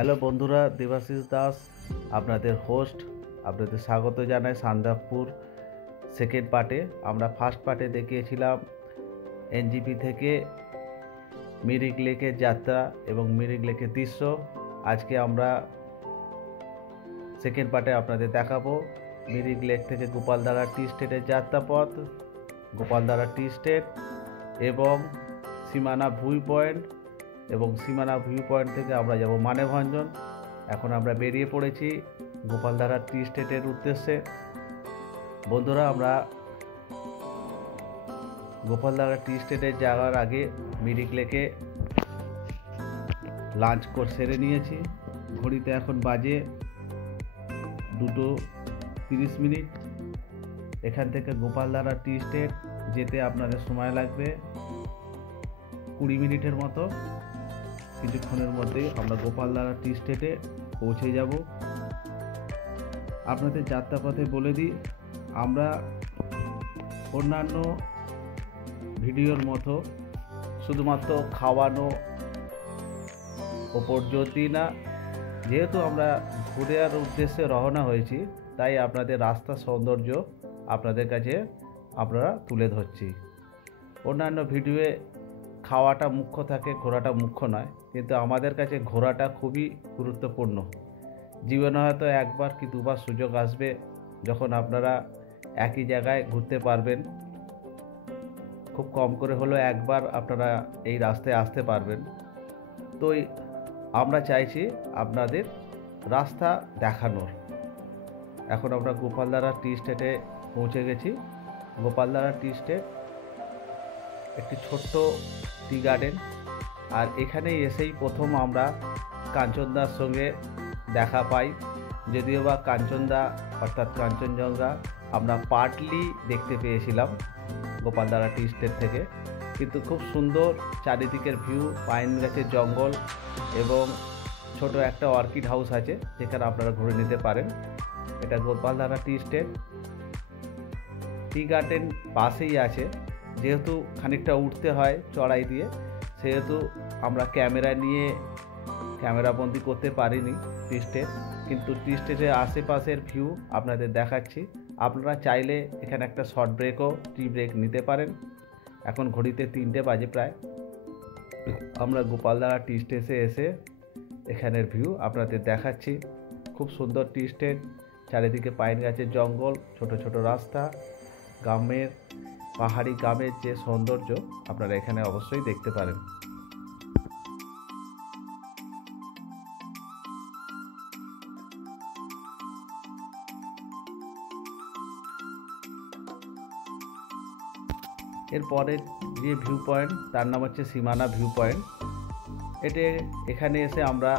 Hello বন্ধুরা, দেবাশিস দাস আপনাদের host. আপনাদের স্বাগত জানাই সান্দাকপুর সেকেন্ড পার্টে। আমরা ফার্স্ট পার্টে দেখিয়েছিলাম এনজিপি থেকে মিরিক লেকের যাত্রা এবং মিরিক লেকের দৃশ্য। আজকে আমরা সেকেন্ড পার্টে আপনাদের দেখাবো মিরিক লেক থেকে গোপালধারা টি স্টেটের যাত্রাপথ, গোপালধারা টি স্টেট এবং সীমানা ভিউ পয়েন্ট, এবং সীমানা ভিউ পয়েন্ট থেকে আমরা যাব মানেভঞ্জন। এখন আমরা বেরিয়ে পড়েছি গোপালধারা টি স্টেটের উদ্দেশ্যে। বন্ধুরা, আমরা গোপালধারা টি স্টেটে যাওয়ার আগে মিরিক লেকে লাঞ্চ সেরে নিয়েছি। ঘড়িতে এখন বাজে 2:30। এখান থেকে গোপালধারা টি স্টেট যেতে আপনাদের সময় লাগবে 20 মিনিটের মতো। কিছুক্ষণের মধ্যেই আমরা গোপালধারা টি স্টেটে পৌঁছে যাব। আপনাদের যাত্রাপথে বলে দিই, আমরা অন্যান্য ভিডিওর মতো শুধুমাত্র খাওয়ানো ওপর জোর দিই না। যেহেতু আমরা ঘুরের উদ্দেশ্যে রওনা হয়েছি, তাই আপনাদের রাস্তার সৌন্দর্য আপনাদের কাছে আপনারা তুলে ধরছি। অন্যান্য ভিডিওয়ে খাওয়াটা মুখ্য থাকে, ঘোরাটা মুখ্য নয়, কিন্তু আমাদের কাছে ঘোরাটা খুবই গুরুত্বপূর্ণ। জীবনে হয়তো একবার কি দুবার সুযোগ আসবে যখন আপনারা একই জায়গায় ঘুরতে পারবেন। খুব কম করে হলেও একবার আপনারা এই রাস্তায় আসতে পারবেন। তো আমরা চাইছি আপনাদের রাস্তা দেখানোর। এখন আমরা গোপালধারা টি স্টেটে পৌঁছে গেছি। গোপালধারা টি স্টেট একটি ছোট্ট টি গার্ডেন, আর এখানে এসেই প্রথম আমরা কাঞ্চনদার সঙ্গে দেখা পাই। যদিও বা কাঞ্চনদা অর্থাৎ কাঞ্চনজঙ্ঘা আমরা পার্টলি দেখতে পেয়েছিলাম গোপালধারা টি স্টেট থেকে, কিন্তু খুব সুন্দর চারিদিকের ভিউ, পাইন গাছের জঙ্গল এবং ছোট একটা অর্কিড হাউস আছে যেখানে আপনারা ঘুরে নিতে পারেন। এটা গোপালধারা টি স্টেট। টি গার্ডেন পাশেই আছে। যেহেতু খানিকটা উঠতে হয় চড়াই দিয়ে, সেহেতু আমরা ক্যামেরাবন্দি করতে পারিনি টি স্টেট, কিন্তু টি স্টেটের আশেপাশের ভিউ আপনাদের দেখাচ্ছি। আপনারা চাইলে এখানে একটা শর্ট ব্রেকও টি ব্রেক নিতে পারেন। এখন ঘড়িতে 3টে বাজে প্রায়। আমরা গোপালধারা টি স্টেটে এসে এখানের ভিউ আপনাদের দেখাচ্ছি। খুব সুন্দর টি স্টেট, চারিদিকে পাইন গাছের জঙ্গল, ছোট ছোট রাস্তা, পাহাড়ি গ্রামের যে সৌন্দর্য আপনারা এখানে অবশ্যই দেখতে পারেন। এরপরে যে ভিউ পয়েন্ট, তার নাম হচ্ছে সীমানা ভিউ পয়েন্ট। এখানে এসে আমরা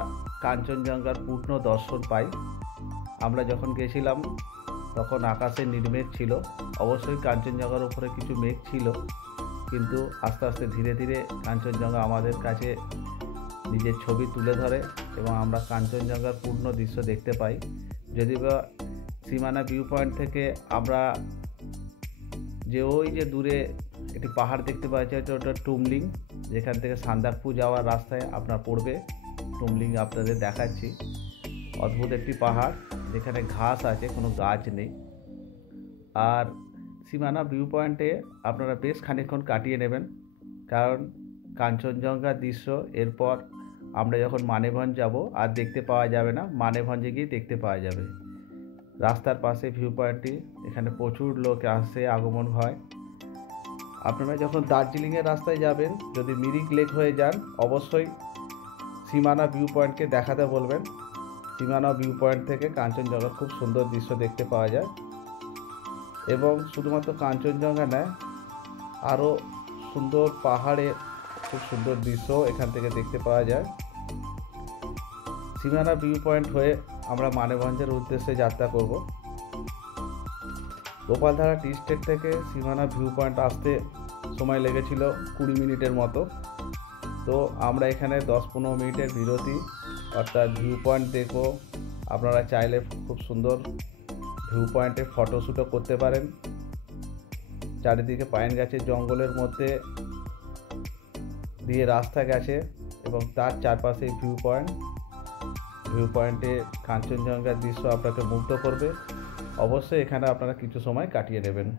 কাঞ্চনজঙ্ঘার পূর্ণ দর্শন পাই। আমরা যখন গেছিলাম তখন আকাশে নির্মেঘ ছিল। অবশ্যই কাঞ্চনজঙ্ঘার উপরে কিছু মেঘ ছিল, কিন্তু আস্তে আস্তে ধীরে ধীরে কাঞ্চনজঙ্ঘা আমাদের কাছে নিজের ছবি তুলে ধরে এবং আমরা কাঞ্চনজঙ্ঘার পূর্ণ দৃশ্য দেখতে পাই। যদিও বা সীমানা ভিউ পয়েন্ট থেকে আমরা ওই যে দূরে একটি পাহাড় দেখতে পাচ্ছি, ওটা টুমলিং, যেখান থেকে সান্দাকপুর যাওয়ার রাস্তায় আপনার পড়বে। টুমলিং আপনাদের দেখাচ্ছি। অদ্ভুত একটি পাহাড় যেখানে ঘাস আছে, কোনো গাছ নেই। আর সীমানা ভিউ পয়েন্টে আপনারা বেশ খানিকক্ষণ কাটিয়ে নেবেন, কারণ কাঞ্চনজঙ্ঘার দৃশ্য এরপর আমরা যখন মানেভঞ্জ যাব আর দেখতে পাওয়া যাবে না, মানেভঞ্জে গিয়ে দেখতে পাওয়া যাবে। রাস্তার পাশে ভিউ পয়েন্টটি, এখানে প্রচুর লোক আসে, আগমন হয়। আপনারা যখন দার্জিলিংয়ের রাস্তায় যাবেন, যদি মিরিক লেক হয়ে যান, অবশ্যই সীমানা ভিউ পয়েন্টকে দেখাতে বলবেন। সীমানা ভিউ পয়েন্ট থেকে কাঞ্চনজঙ্ঘার খুব সুন্দর দৃশ্য দেখতে পাওয়া যায়। এবং শুধুমাত্র কাঞ্চনজঙ্ঘা নয়, আরও সুন্দর পাহাড়ে খুব সুন্দর দৃশ্য এখান থেকে দেখতে পাওয়া যায়। সীমানা ভিউ পয়েন্ট হয়ে আমরা মানেভঞ্জের উদ্দেশ্যে যাত্রা করব। গোপালধারা টি স্টেট থেকে সীমানা ভিউ পয়েন্ট আসতে সময় লেগেছিল 20 মিনিটের মতো। তো আমরা এখানে 10-15 মিনিটের বিরতি, অর্থাৎ ভিউ পয়েন্ট দেখব। আপনারা চাইলে খুব সুন্দর ভিউ পয়েন্টে ফটোশ্যুটও করতে পারেন। চারিদিকে পাইন গাছের জঙ্গলের মধ্যে দিয়ে রাস্তা গেছে এবং তার চারপাশে ভিউ পয়েন্ট। ভিউ পয়েন্টে কাঞ্চনজঙ্ঘার দৃশ্য আপনাকে মুগ্ধ করবে। অবশ্যই এখানে আপনারা কিছু সময় কাটিয়ে নেবেন।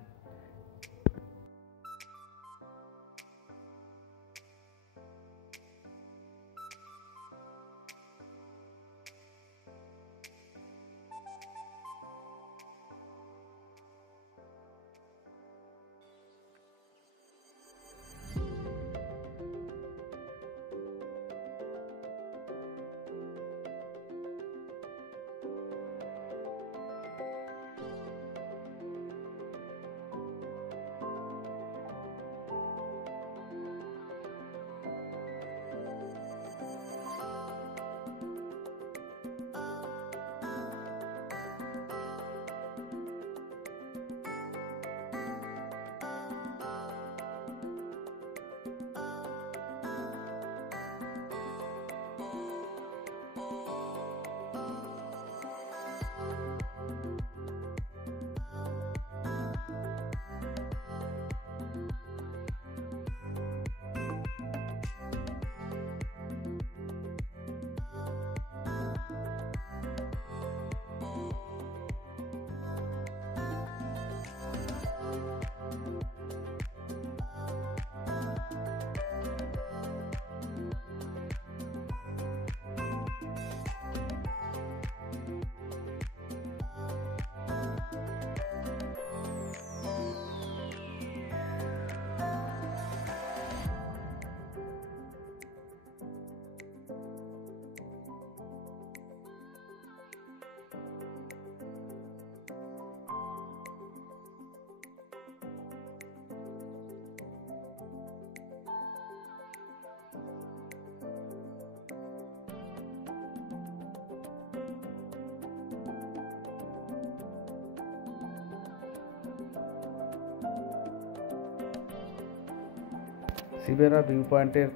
শিবেরা ভিউ পয়েন্টের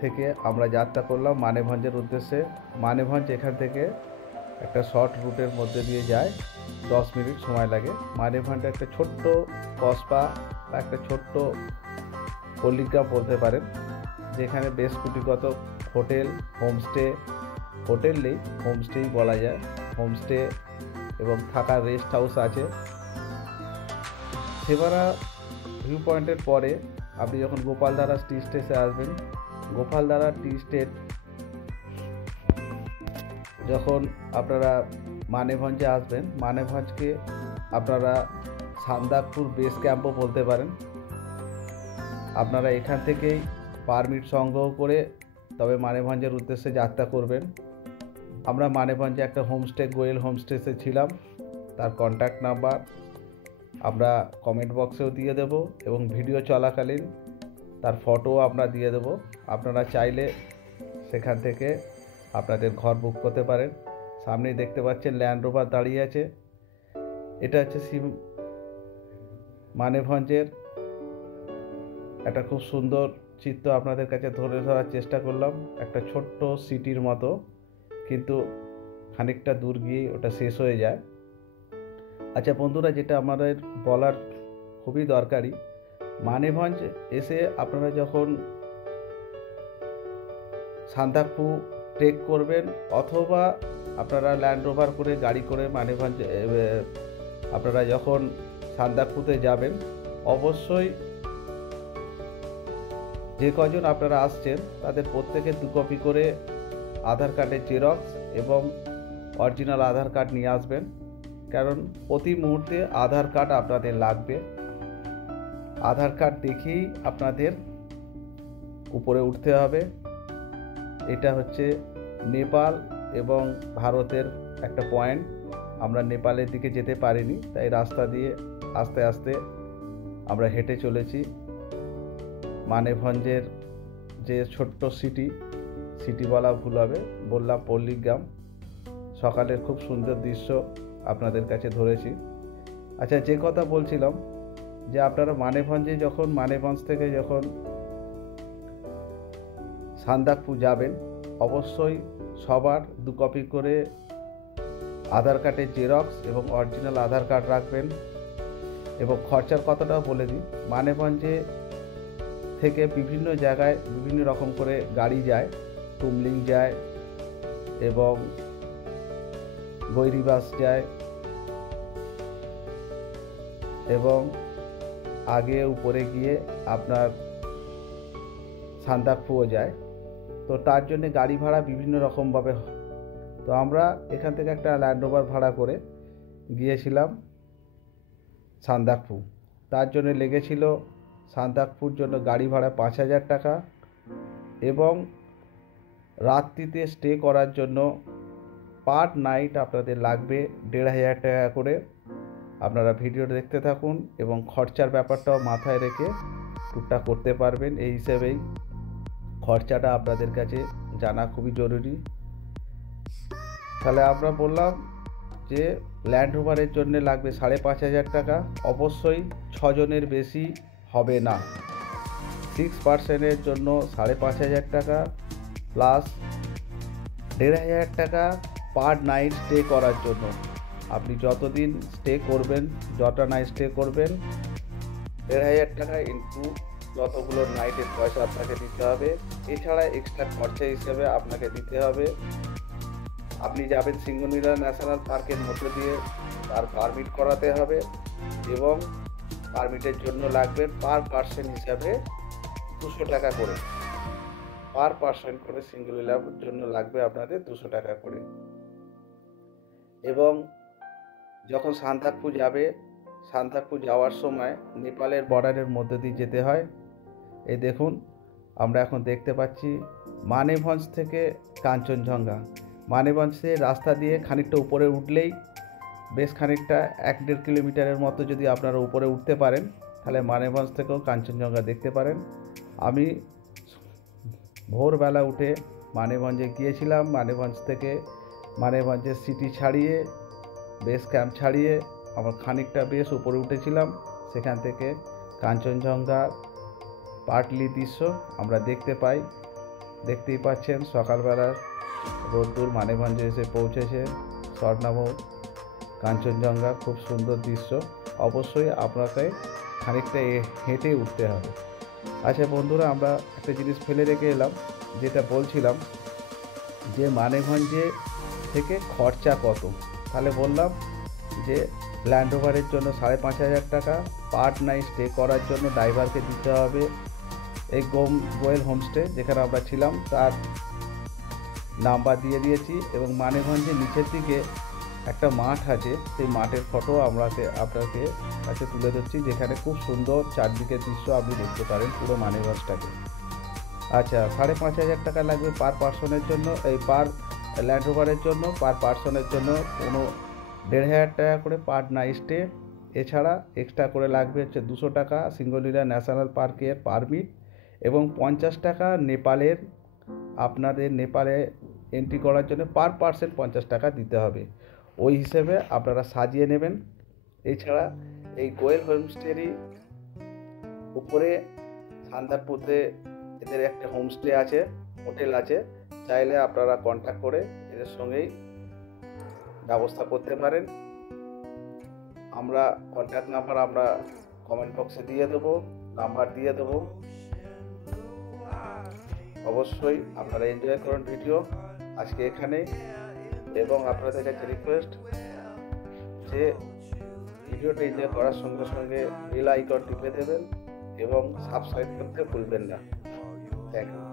থেকে আমরা যাত্রা করলাম মানেভঞ্জের উদ্দেশ্যে। মানেভঞ্জ এখান থেকে একটা শর্ট রুটের মধ্যে দিয়ে যায়, 10 মিনিট সময় লাগে। মানেভঞ্জে একটা ছোট্ট কসবা বা একটা ছোট্ট পল্লীগ্রাম বলতে পারেন, যেখানে বেশ কুটিগত হোটেল, হোমস্টে, হোটেল নেই হোমস্টেই বলা যায়, হোমস্টে এবং থাকার রেস্ট হাউস আছে। শিবেরা ভিউ পয়েন্টের পরে আপনি যখন গোপালধারা টি স্টেটে আসবেন, গোপালধারা টি স্টেট যখন আপনারা মানেভঞ্জে আসবেন, মানেভঞ্জকে আপনারা সান্দাকপুর বেস ক্যাম্পও বলতে পারেন। আপনারা এখান থেকেই পারমিট সংগ্রহ করে তবে মানেভঞ্জের উদ্দেশ্যে যাত্রা করবেন। আমরা মানেভঞ্জে একটা হোমস্টে, গোয়েল হোমস্টেতে ছিলাম, তার কন্ট্যাক্ট নাম্বার আমরা কমেন্ট বক্সেও দিয়ে দেব এবং ভিডিও চলাকালীন তার ফটোও আমরা দিয়ে দেব। আপনারা চাইলে সেখান থেকে আপনাদের ঘর বুক করতে পারেন। সামনেই দেখতে পাচ্ছেন ল্যান্ড রোভার দাঁড়িয়ে আছে। এটা হচ্ছে মানেভঞ্জের একটা খুব সুন্দর চিত্র আপনাদের কাছে ধরে ধরার চেষ্টা করলাম। একটা ছোট্ট সিটির মতো, কিন্তু খানিকটা দূর গিয়ে ওটা শেষ হয়ে যায়। আচ্ছা বন্ধুরা, যেটা আমাদের বলার খুবই দরকারি, মানেভঞ্জ এসে আপনারা যখন সান্দাকফু ট্রেক করবেন অথবা আপনারা ল্যান্ড রোভার করে গাড়ি করে মানেভঞ্জ আপনারা যখন সান্দাকফুতে যাবেন, অবশ্যই যে কজন আপনারা আসছেন তাদের প্রত্যেকের 2 কপি করে আধার কার্ডের জেরক্স এবং অরিজিনাল আধার কার্ড নিয়ে আসবেন, কারণ প্রতি মুহূর্তে আধার কার্ড আপনাদের লাগবে। আধার কার্ড দেখেই আপনাদের উপরে উঠতে হবে। এটা হচ্ছে নেপাল এবং ভারতের একটা পয়েন্ট। আমরা নেপালের দিকে যেতে পারিনি, তাই রাস্তা দিয়ে আস্তে আস্তে আমরা হেঁটে চলেছি। মানেভঞ্জের যে ছোট্ট সিটি বলা ভুল হবে, বললাম পল্লীগ্রাম। সকালের খুব সুন্দর দৃশ্য আপনাদের কাছে ধরেছি। আচ্ছা, যে কথা বলছিলাম যে আপনারা মানেভঞ্জে যখন মানেভঞ্জ থেকে যখন সান্দাকফু যাবেন, অবশ্যই সবার 2 কপি করে আধার কার্ডের জেরক্স এবং অরিজিনাল আধার কার্ড রাখবেন। এবং খরচার কথাটাও বলে দিই, মানেভঞ্জে থেকে বিভিন্ন জায়গায় বিভিন্ন রকম করে গাড়ি যায়, টুমলিং যায় এবং গৈরি বাস যায় এবং আগে উপরে গিয়ে আপনার সান্দাকফুও যায়। তো তার জন্য গাড়ি ভাড়া বিভিন্ন রকমভাবে। তো আমরা এখান থেকে একটা ল্যান্ড রোভার ভাড়া করে গিয়েছিলাম সান্দাকফু। তার জন্য লেগেছিল সান্দাকফুর জন্য গাড়ি ভাড়া 5,000 টাকা এবং রাত্রিতে স্টে করার জন্য পার নাইট আপনাদের লাগবে 1,500 টাকা করে। আপনারা ভিডিওটা দেখতে থাকুন এবং খরচার ব্যাপারটাও মাথায় রেখে ট্যুরটা করতে পারবেন। এই হিসেবেই খরচাটা আপনাদের কাছে জানা খুবই জরুরি। তাহলে আমরা বললাম যে ল্যান্ড রোভারের জন্য লাগবে 5,500 টাকা। অবশ্যই 6 জনের বেশি হবে না। 6 পার্সনের জন্য 5,500 টাকা প্লাস 1,500 টাকা পার নাইট স্টে করার জন্য। আপনি যতদিন স্টে করবেন, যটা নাইট স্টে করবেন, 1,500 টাকা ইন্টু যতগুলো নাইটের পয়সা আপনাকে দিতে হবে। এছাড়া এক্সট্রা খরচা হিসেবে আপনাকে দিতে হবে, আপনি যাবেন সিঙ্গনীলা ন্যাশনাল পার্কের মধ্যে দিয়ে, তার পারমিট করাতে হবে এবং পারমিটের জন্য লাগবে পার পার্সন হিসাবে 200 টাকা করে। পার পার্সন করে সিঙ্গনীলার জন্য লাগবে আপনাদের 200 টাকা করে। এবং যখন সান্দাকফু যাবে, সান্দাকফু যাওয়ার সময় নেপালের বর্ডারের মধ্যে দিয়ে যেতে হয়। এই দেখুন, আমরা এখন দেখতে পাচ্ছি মানেভঞ্জ থেকে কাঞ্চনজঙ্ঘা। মানেভঞ্জের রাস্তা দিয়ে খানিকটা উপরে উঠলেই, বেশ খানিকটা 1-1.5 কিলোমিটারের মতো যদি আপনারা উপরে উঠতে পারেন, তাহলে মানেভঞ্জ থেকেও কাঞ্চনজঙ্ঘা দেখতে পারেন। আমি ভোরবেলা উঠে মানেভঞ্জে গিয়েছিলাম। মানেভঞ্জ থেকে মানেভঞ্জের সিটি ছাড়িয়ে, বেস ক্যাম্প ছাড়িয়ে আমার খানিকটা বেশ উপরে উঠেছিলাম। সেখান থেকে কাঞ্চনজঙ্ঘা পার্টলি দৃশ্য আমরা দেখতে পাই। দেখতেই পাচ্ছেন সকালবেলার রোদ্দুর মানেভঞ্জে এসে পৌঁছেছে। স্বর্ণামুখ কাঞ্চনজঙ্ঘা, খুব সুন্দর দৃশ্য। অবশ্যই আপনাকে খানিকটা হেঁটে উঠতে হবে। আচ্ছা বন্ধুরা, আমরা একটা জিনিস ফেলে রেখে এলাম, যেটা বলছিলাম যে মানেভঞ্জে থেকে খরচা কত। তাহলে বললাম যে ল্যান্ড রোভারের জন্য 5,500 টাকা, পার নাইট স্টে করার জন্য ড্রাইভারকে দিতে হবে। এই গোয়েল হোমস্টে যেখানে আমরা ছিলাম তার নাম্বার দিয়ে দিয়েছি এবং মানেভঞ্জের নিচের দিকে একটা মাঠ আছে, সেই মাঠের ফটো আপনাকে কাছে তুলে ধরছি, যেখানে খুব সুন্দর চারদিকের দৃশ্য আপনি দেখতে পারেন পুরো মানেভঞ্জটাকে। আচ্ছা, 5,500 টাকা লাগবে পার পার্সনের জন্য। এই পার ল্যান্ড রোভারের জন্য পার পার্সনের জন্য 1,500 টাকা করে পার নাইট স্টে। এছাড়া এক্সট্রা করে লাগবে 200 টাকা সিঙ্গনীলা ন্যাশনাল পার্কের পারমিট এবং 50 টাকা নেপালের, আপনাদের নেপালে এন্ট্রি করার জন্য পার পার্সন 50 টাকা দিতে হবে। ওই হিসেবে আপনারা সাজিয়ে নেবেন। এছাড়া এই গোয়েল হোমস্টেরই উপরে সান্দাকফুতে এদের একটা হোমস্টে আছে, হোটেল আছে। চাইলে আপনারা কন্ট্যাক্ট করে এদের সঙ্গেই ব্যবস্থা করতে পারেন। আমরা কন্ট্যাক্ট নাম্বার আমরা কমেন্ট বক্সে দিয়ে দেবো, নাম্বার দিয়ে দেবো। অবশ্যই আপনারা এনজয় করুন ভিডিও আজকে এখানেই। এবং আপনাদের কাছে রিকোয়েস্ট যে ভিডিওটা এনজয় করার সঙ্গে সঙ্গে বেল আইকন টিপে দেবেন এবং সাবস্ক্রাইব করতে ভুলবেন না। Thank you.